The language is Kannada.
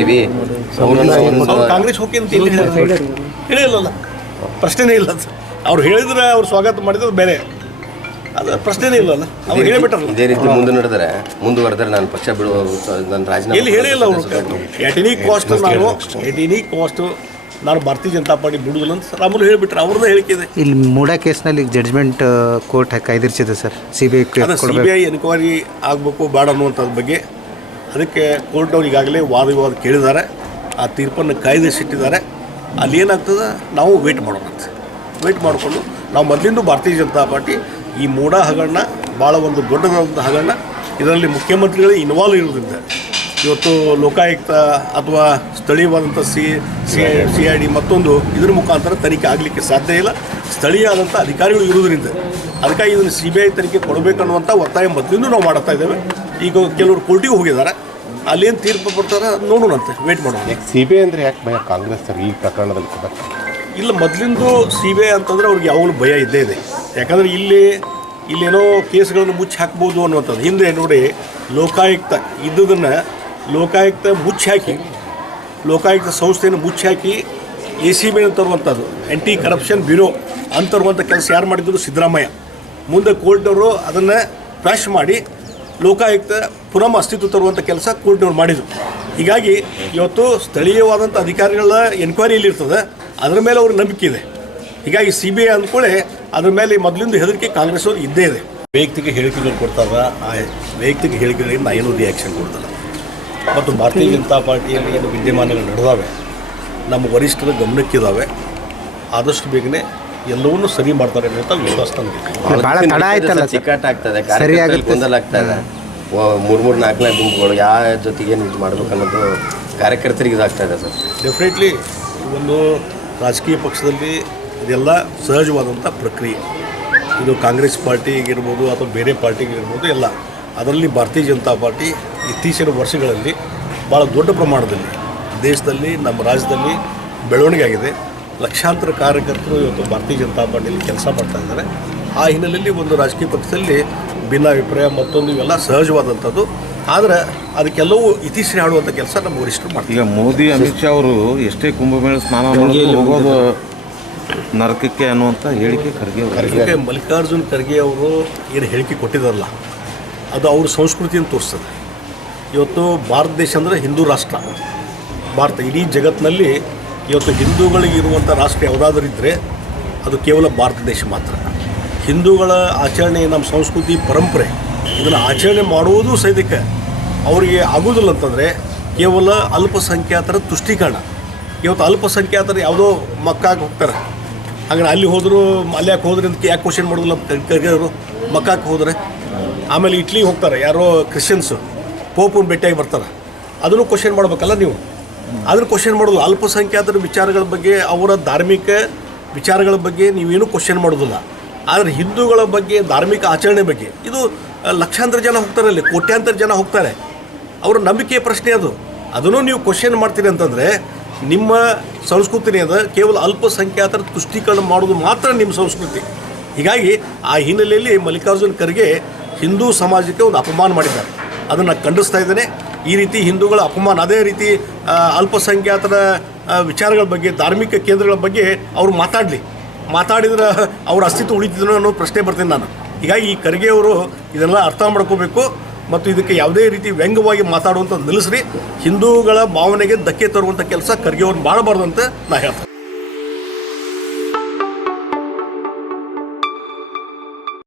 ಮಾಡ್ತೀವಿ. ಕಾಂಗ್ರೆಸ್ ಹೋಗಿ ಅಂತ ಹೇಳಿಲ್ಲಲ್ಲ, ಪ್ರಶ್ನೆನೇ ಇಲ್ಲ ಸರ್. ಅವ್ರು ಹೇಳಿದ್ರೆ ಅವ್ರು ಸ್ವಾಗತ ಮಾಡಿದ್ರೆ ಬೇರೆ, ಅದು ಪ್ರಶ್ನೆನೇ ಇಲ್ಲಲ್ಲ. ಅವ್ರು ಹೇಳಿಬಿಟ್ಟಾರ ಇದೇ ರೀತಿ ಮುಂದುವರೆದ್ರೆ ನಾನು ಪಕ್ಷ ಬಿಡುವ, ನನ್ನ ರಾಜೀನಾಮೆ ಎಲ್ಲಿ ಹೇಳಿಲ್ಲ ಅವರು. ಎಟ್ ಎನಿ ಕಾಸ್ಟ್ ನಾನು ಭಾರತೀಯ ಜನತಾ ಪಾರ್ಟಿ ಬಿಡುವುದಿಲ್ಲ ಅಂತ ರಾಮುಲು ಹೇಳಿಬಿಟ್ರೆ, ಅವ್ರದ್ದು ಹೇಳಿಕೆ. ಇಲ್ಲಿ ಮೂಡಾ ಕೇಸ್ನಲ್ಲಿ ಜಡ್ಜ್ಮೆಂಟ್ ಕೋರ್ಟ್ ಕಾಯ್ದಿರಿಸಿದೆ ಸರ್. CBI ಎನ್ಕ್ವೈರಿ ಆಗಬೇಕು ಬೇಡ ಅನ್ನುವಂಥದ್ದು ಬಗ್ಗೆ ಅದಕ್ಕೆ ಕೋರ್ಟ್ನವ್ರು ಈಗಾಗಲೇ ವಾದ ವಿವಾದ ಕೇಳಿದ್ದಾರೆ, ಆ ತೀರ್ಪನ್ನು ಕಾಯ್ದಿರಿಸಿಟ್ಟಿದ್ದಾರೆ. ಅಲ್ಲಿ ಏನಾಗ್ತದೆ ನಾವು ವೇಟ್ ಮಾಡಿಕೊಂಡು ನಾವು ಮೊದಲಿಂದ ಭಾರತೀಯ ಜನತಾ ಪಾರ್ಟಿ ಈ ಮೂಡಾ ಹಗರಣ ಭಾಳ ಒಂದು ದೊಡ್ಡದಾದಂಥ ಹಗರಣ, ಇದರಲ್ಲಿ ಮುಖ್ಯಮಂತ್ರಿಗಳೇ ಇನ್ವಾಲ್ವ್ ಇರೋದ್ರಿಂದ ಇವತ್ತು ಲೋಕಾಯುಕ್ತ ಅಥವಾ ಸ್ಥಳೀಯವಾದಂಥ CID ಮತ್ತೊಂದು ಇದ್ರ ಮುಖಾಂತರ ತನಿಖೆ ಆಗಲಿಕ್ಕೆ ಸಾಧ್ಯ ಇಲ್ಲ. ಸ್ಥಳೀಯ ಆದಂಥ ಅಧಿಕಾರಿಗಳು ಇರೋದ್ರಿಂದ ಅದಕ್ಕಾಗಿ ಇದನ್ನು CBI ತನಿಖೆ ಕೊಡಬೇಕನ್ನುವಂಥ ಒತ್ತಾಯ ಮೊದಲಿಂದ ನಾವು ಮಾಡ್ತಾ ಇದ್ದೇವೆ. ಈಗ ಕೆಲವರು ಕೋರ್ಟಿಗೆ ಹೋಗಿದ್ದಾರೆ, ಅಲ್ಲೇನು ತೀರ್ಪು ಬರ್ತಾರೆ ನೋಡೋಣಂತೆ, ವೇಟ್ ಮಾಡೋಣ. CBI ಅಂದರೆ ಯಾಕೆ ಭಯ ಕಾಂಗ್ರೆಸ್ ಸರ್ ಈ ಪ್ರಕರಣದಲ್ಲಿ? ಇಲ್ಲ, ಮೊದಲಿಂದು CBI ಅಂತಂದರೆ ಅವ್ರಿಗೆ ಯಾವಾಗಲೂ ಭಯ ಇದ್ದೇ ಇದೆ. ಯಾಕಂದರೆ ಇಲ್ಲೇನೋ ಕೇಸ್ಗಳನ್ನು ಮುಚ್ಚಿ ಹಾಕ್ಬೋದು ಅನ್ನುವಂಥದ್ದು. ಹಿಂದೆ ನೋಡಿ ಲೋಕಾಯುಕ್ತ ಇದ್ದುದನ್ನು ಲೋಕಾಯುಕ್ತ ಲೋಕಾಯುಕ್ತ ಸಂಸ್ಥೆಯನ್ನು ಮುಚ್ಚಿ ಹಾಕಿ ACB ತರುವಂಥದ್ದು, ಆ್ಯಂಟಿ ಕರಪ್ಷನ್ ಬ್ಯೂರೋ ಅಂತರುವಂಥ ಕೆಲಸ ಯಾರು ಮಾಡಿದ್ರು? ಸಿದ್ದರಾಮಯ್ಯ. ಮುಂದೆ ಕೋರ್ಟ್ನವರು ಅದನ್ನು ಫ್ಲಾಶ್ ಮಾಡಿ ಲೋಕಾಯುಕ್ತ ಪುನಃ ಅಸ್ತಿತ್ವ ತರುವಂಥ ಕೆಲಸ ಕೋರ್ಟ್ನವ್ರು ಮಾಡಿದರು. ಹೀಗಾಗಿ ಇವತ್ತು ಸ್ಥಳೀಯವಾದಂಥ ಅಧಿಕಾರಿಗಳ ಎನ್ಕ್ವೈರಿಯಲ್ಲಿರ್ತದೆ, ಅದರ ಮೇಲೆ ಅವ್ರ ನಂಬಿಕೆ ಇದೆ. ಹೀಗಾಗಿ CBI ಅಂದ್ಕೊಳ್ಳೆ ಅದ್ರ ಮೇಲೆ ಮೊದಲಿಂದ ಹೆದರಿಕೆ ಕಾಂಗ್ರೆಸ್ ಅವರು ಇದ್ದೇ ಇದೆ. ವೈಯಕ್ತಿಕ ಹೇಳಿಕೆಗಳು ಕೊಡ್ತಾರೆ, ಆ ವೈಯಕ್ತಿಕ ಹೇಳಿಕೆಗಳಿಗೆ ನಾ ಏನೂ ರಿಯಾಕ್ಷನ್ ಕೊಡ್ತಲ್ಲ. ಮತ್ತು ಭಾರತೀಯ ಜನತಾ ಪಾರ್ಟಿಯಲ್ಲಿ ಏನು ವಿದ್ಯಮಾನಗಳು ನಡೆದಾವೆ, ನಮ್ಮ ವರಿಷ್ಠರ ಗಮನಕ್ಕಿದ್ದಾವೆ. ಆದಷ್ಟು ಬೇಗನೆ ಎಲ್ಲವನ್ನೂ ಸರಿ ಮಾಡ್ತಾರೆ ಅನ್ನೋಂಥ ವಿಶ್ವಾಸ ನಮಗೆ. ಚಿಕ್ಕಾಟ ಆಗ್ತದೆ, ಕಾರ್ಯಕರ್ತರಲ್ಲಿ ಗೊಂದಲ ಆಗ್ತದೆ. 3-4 ಗುಂಪುಗಳು ಯಾವ ಜೊತೆಗೆ ಏನು ಇದು ಮಾಡ್ಬೇಕು ಅನ್ನೋದು ಕಾರ್ಯಕರ್ತರಿಗೆ ಇದಾಗ್ತಾ ಇದೆ ಸರ್. ಡೆಫಿನೆಟ್ಲಿ ಒಂದು ರಾಜಕೀಯ ಪಕ್ಷದಲ್ಲಿ ಇದೆಲ್ಲ ಸಹಜವಾದಂಥ ಪ್ರಕ್ರಿಯೆ. ಇದು ಕಾಂಗ್ರೆಸ್ ಪಾರ್ಟಿಗಿರ್ಬೋದು ಅಥವಾ ಬೇರೆ ಪಾರ್ಟಿಗಿರ್ಬೋದು ಎಲ್ಲ. ಅದರಲ್ಲಿ ಭಾರತೀಯ ಜನತಾ ಪಾರ್ಟಿ ಇತ್ತೀಚಿನ ವರ್ಷಗಳಲ್ಲಿ ಭಾಳ ದೊಡ್ಡ ಪ್ರಮಾಣದಲ್ಲಿ ದೇಶದಲ್ಲಿ, ನಮ್ಮ ರಾಜ್ಯದಲ್ಲಿ ಬೆಳವಣಿಗೆ ಆಗಿದೆ. ಲಕ್ಷಾಂತರ ಕಾರ್ಯಕರ್ತರು ಇವತ್ತು ಭಾರತೀಯ ಜನತಾ ಪಾರ್ಟಿಯಲ್ಲಿ ಕೆಲಸ ಮಾಡ್ತಾ ಇದ್ದಾರೆ. ಆ ಹಿನ್ನೆಲೆಯಲ್ಲಿ ಒಂದು ರಾಜಕೀಯ ಪಕ್ಷದಲ್ಲಿ ಭಿನ್ನಾಭಿಪ್ರಾಯ ಮತ್ತೊಂದು ಇವೆಲ್ಲ ಸಹಜವಾದಂಥದ್ದು. ಆದರೆ ಅದಕ್ಕೆಲ್ಲವೂ ಇತಿಶ್ರೀ ಹಾಡುವಂಥ ಕೆಲಸ ನಮ್ಮ ವರಿಷ್ಠರು ಮಾಡ್ತಾರೆ. ಈಗ ಮೋದಿ ಅಮಿತ್ ಶಾ ಅವರು ಎಷ್ಟೇ ಕುಂಭಮೇಳ ಸ್ನಾನ ಹೋಗೋದು ನರಕಕ್ಕೆ ಅನ್ನುವಂಥ ಹೇಳಿಕೆ ಖರ್ಗೆ ಮಲ್ಲಿಕಾರ್ಜುನ್ ಖರ್ಗೆ ಅವರು ಏನು ಹೇಳಿಕೆ ಕೊಟ್ಟಿದ್ದಾರಲ್ಲ, ಅದು ಅವ್ರ ಸಂಸ್ಕೃತಿಯನ್ನು ತೋರಿಸ್ತದೆ. ಇವತ್ತು ಭಾರತ ದೇಶ ಅಂದರೆ ಹಿಂದೂ ರಾಷ್ಟ್ರ. ಭಾರತ ಇಡೀ ಜಗತ್ತಿನಲ್ಲಿ ಇವತ್ತು ಹಿಂದೂಗಳಿಗೆ ಇರುವಂಥ ರಾಷ್ಟ್ರ ಯಾವುದಾದ್ರೂ ಇದ್ದರೆ ಅದು ಕೇವಲ ಭಾರತ ದೇಶ ಮಾತ್ರ. ಹಿಂದೂಗಳ ಆಚರಣೆ, ನಮ್ಮ ಸಂಸ್ಕೃತಿ ಪರಂಪರೆ, ಇದನ್ನು ಆಚರಣೆ ಮಾಡುವುದು ಸಹಿತ ಅವರಿಗೆ ಆಗೋದಿಲ್ಲ ಅಂತಂದರೆ ಕೇವಲ ಅಲ್ಪಸಂಖ್ಯಾತರ ತುಷ್ಟೀಕರಣ. ಇವತ್ತು ಅಲ್ಪಸಂಖ್ಯಾತರು ಯಾವುದೋ ಮಕ್ಕಾಗೆ ಹೋಗ್ತಾರೆ, ಹಾಗೆ ಅಲ್ಲಿ ಹೋದರೂ ಅಲ್ಲಿ ಯಾಕೆ ಹೋದ್ರೆ ಅಂತ ಯಾಕೆ ಕ್ವಶನ್ ಮಾಡೋದಿಲ್ಲ ಖರ್ಗೆಯವರು? ಮಕ್ಕಾಕ್ಕೆ ಹೋದರೆ ಆಮೇಲೆ ಇಟ್ಲಿಗೆ ಹೋಗ್ತಾರೆ, ಯಾರೋ ಕ್ರಿಶ್ಚಿಯನ್ಸು ಪೋಪನ ಭೇಟಿಯಾಗಿ ಬರ್ತಾರೆ, ಅದನ್ನು ಕ್ವಶನ್ ಮಾಡಬೇಕಲ್ಲ ನೀವು. ಅದನ್ನು ಕ್ವಶನ್ ಮಾಡೋದು ಅಲ್ಪಸಂಖ್ಯಾತರ ವಿಚಾರಗಳ ಬಗ್ಗೆ, ಅವರ ಧಾರ್ಮಿಕ ವಿಚಾರಗಳ ಬಗ್ಗೆ ನೀವೇನು ಕ್ವಶನ್ ಮಾಡೋದಿಲ್ಲ. ಆದರೆ ಹಿಂದೂಗಳ ಬಗ್ಗೆ, ಧಾರ್ಮಿಕ ಆಚರಣೆ ಬಗ್ಗೆ ಇದು ಲಕ್ಷಾಂತರ ಜನ ಹೋಗ್ತಾರೆ, ಅಲ್ಲಿ ಕೋಟ್ಯಾಂತರ ಜನ ಹೋಗ್ತಾರೆ. ಅವರ ನಂಬಿಕೆಯ ಪ್ರಶ್ನೆ ಅದು. ಅದನ್ನು ನೀವು ಕ್ವಶನ್ ಮಾಡ್ತೀರಿ ಅಂತಂದರೆ ನಿಮ್ಮ ಸಂಸ್ಕೃತಿನೇ ಅದು. ಕೇವಲ ಅಲ್ಪಸಂಖ್ಯಾತರ ತುಷ್ಟೀಕರಣ ಮಾಡೋದು ಮಾತ್ರ ನಿಮ್ಮ ಸಂಸ್ಕೃತಿ. ಹೀಗಾಗಿ ಆ ಹಿನ್ನೆಲೆಯಲ್ಲಿ ಮಲ್ಲಿಕಾರ್ಜುನ್ ಖರ್ಗೆ ಹಿಂದೂ ಸಮಾಜಕ್ಕೆ ಒಂದು ಅಪಮಾನ ಮಾಡಿದ್ದಾರೆ. ಅದನ್ನು ಖಂಡಿಸ್ತಾ ಇದ್ದೇನೆ. ಈ ರೀತಿ ಹಿಂದೂಗಳ ಅಪಮಾನ, ಅದೇ ರೀತಿ ಅಲ್ಪಸಂಖ್ಯಾತರ ವಿಚಾರಗಳ ಬಗ್ಗೆ, ಧಾರ್ಮಿಕ ಕೇಂದ್ರಗಳ ಬಗ್ಗೆ ಅವರು ಮಾತಾಡಿದ್ರೆ ಅವ್ರ ಅಸ್ತಿತ್ವ ಉಳಿತಿದ್ರು ಅನ್ನೋ ಪ್ರಶ್ನೆ ಬರ್ತೀನಿ ನಾನು. ಹೀಗಾಗಿ ಈ ಖರ್ಗೆ ಅವರು ಇದೆಲ್ಲ ಅರ್ಥ ಮಾಡ್ಕೋಬೇಕು ಮತ್ತು ಇದಕ್ಕೆ ಯಾವುದೇ ರೀತಿ ವ್ಯಂಗ್ಯವಾಗಿ ಮಾತಾಡುವಂಥದ್ದು ನಿಲ್ಲಿಸ್ರಿ. ಹಿಂದೂಗಳ ಭಾವನೆಗೆ ಧಕ್ಕೆ ತರುವಂಥ ಕೆಲಸ ಖರ್ಗೆ ಅವ್ರು ಮಾಡಬಾರ್ದು ಅಂತ ನಾ ಹೇಳ್ತೇನೆ.